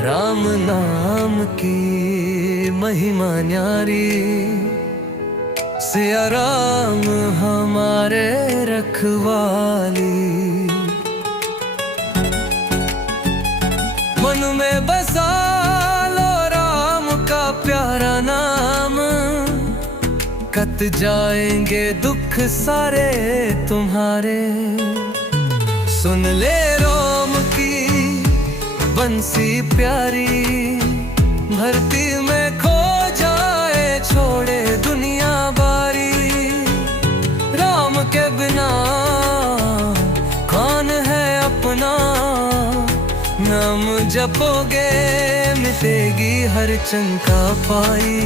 राम नाम की महिमा न्यारी, सिया राम हमारे रखवाली। मन में बसा लो राम का प्यारा नाम, कट जाएंगे दुख सारे तुम्हारे। सुन ले राम की बंसी प्यारी, धरती में खो जाए छोड़े दुनिया बारी। राम के बिना कौन है अपना, नाम जपोगे मिटेगी हर चंका पाई।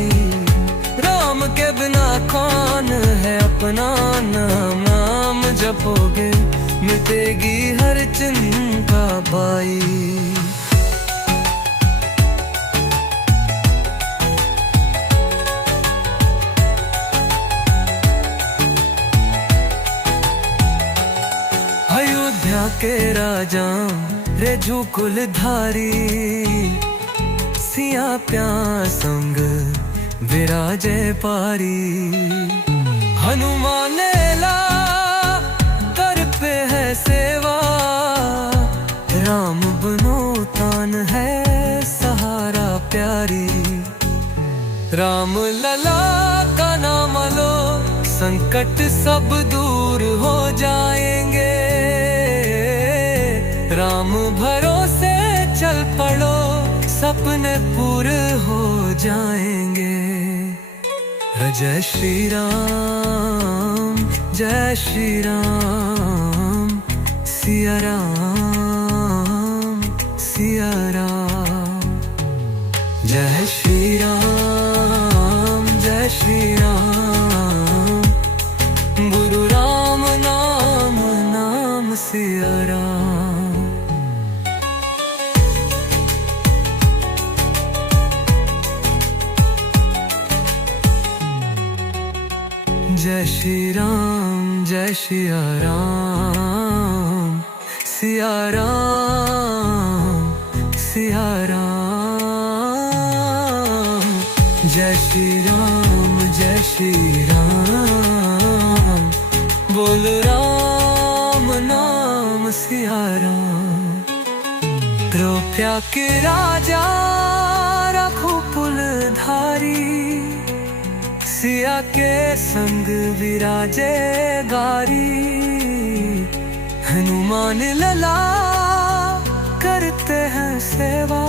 राम के बिना कौन है अपना, नाम जपोगे मिटेगी हर चिंता पाई। अयोध्या के राजा रेजू कुलधारी, सिया प्या संग विराजे पारी। हनुमान ला कर पे है सेवा, राम बनो तान है सहारा प्यारी। राम लला का नाम लो, संकट सब दूर हो जाएंगे। राम भरोसे चल पड़ो, सपने पूरे हो जाएंगे। जय श्री राम, जय श्री राम, सिया राम, सिया राम। जय श्री राम, जय श्री राम, गुरु राम नाम, नाम सिया राम। जय श्री राम, जय सिया राम, सिया राम, सिया राम। जय श्री राम, जय श्री राम, बोल राम नाम सिया राम। द्रौपदी के राजा रघुकुल धारी, सिया के संग विराजे गारी। हनुमान लला करते हैं सेवा,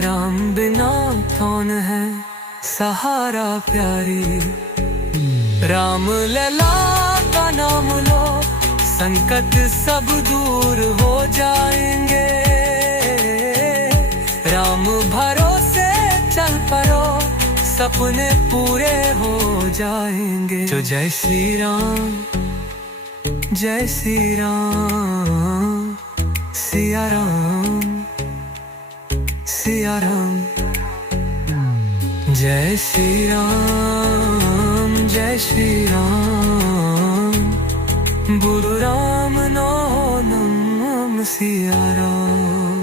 राम बिना कौन है सहारा प्यारी। राम लला का नाम लो, संकट सब दूर हो जाएंगे। राम भरोसे चल पड़ो, सपने पूरे हो जाएंगे। जो जय श्री राम, जय श्री राम, सिया राम, सिया राम। जय श्री राम, जय श्री राम, गुरु राम नाम, सिया राम।